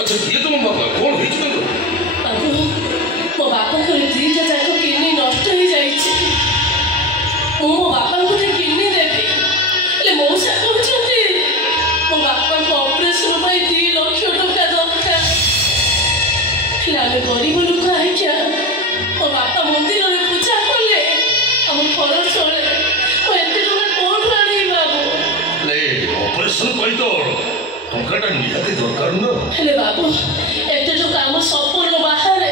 अच्छा किए तुम बापा कौन ହେଇଛି ତାଙ୍କର? ବାବୁ ମୋ ବାପାଙ୍କର ଦୁଇଟା ଯାକ କିଡନୀ ନଷ୍ଟ ହେଇଯାଇଛି। ମୁଁ ମୋ ବାପାଙ୍କୁ ଯେ କିଡନୀ ଦେବି ହେଲେ ମଉସା କହୁଛନ୍ତି ମୋ ବାପାଙ୍କ ଅପରେସନ ପାଇଁ 2 ଲକ୍ଷ ଟଙ୍କା ଦରକାର। ହେଲେ ଆମେ ଗରିବ ଲୋକ ଆଜ୍ଞା। ମୋ ବାପା ମନ୍ଦିରରେ ପୂଜା କଲେ ଆମ ଘର ଚଳେ। ମୁଁ ଏତେ ଟଙ୍କା କୋଉଠୁ ଆଣିବି ବାବୁ? ଅପରେସନ ପାଇଁ ତ ଟଙ୍କାଟା ନିହାତି ଦରକାର ନା। ହେଲେ ବାବୁ ଏତେ ଟଙ୍କା ଆମ ସପନ ବାହାରେ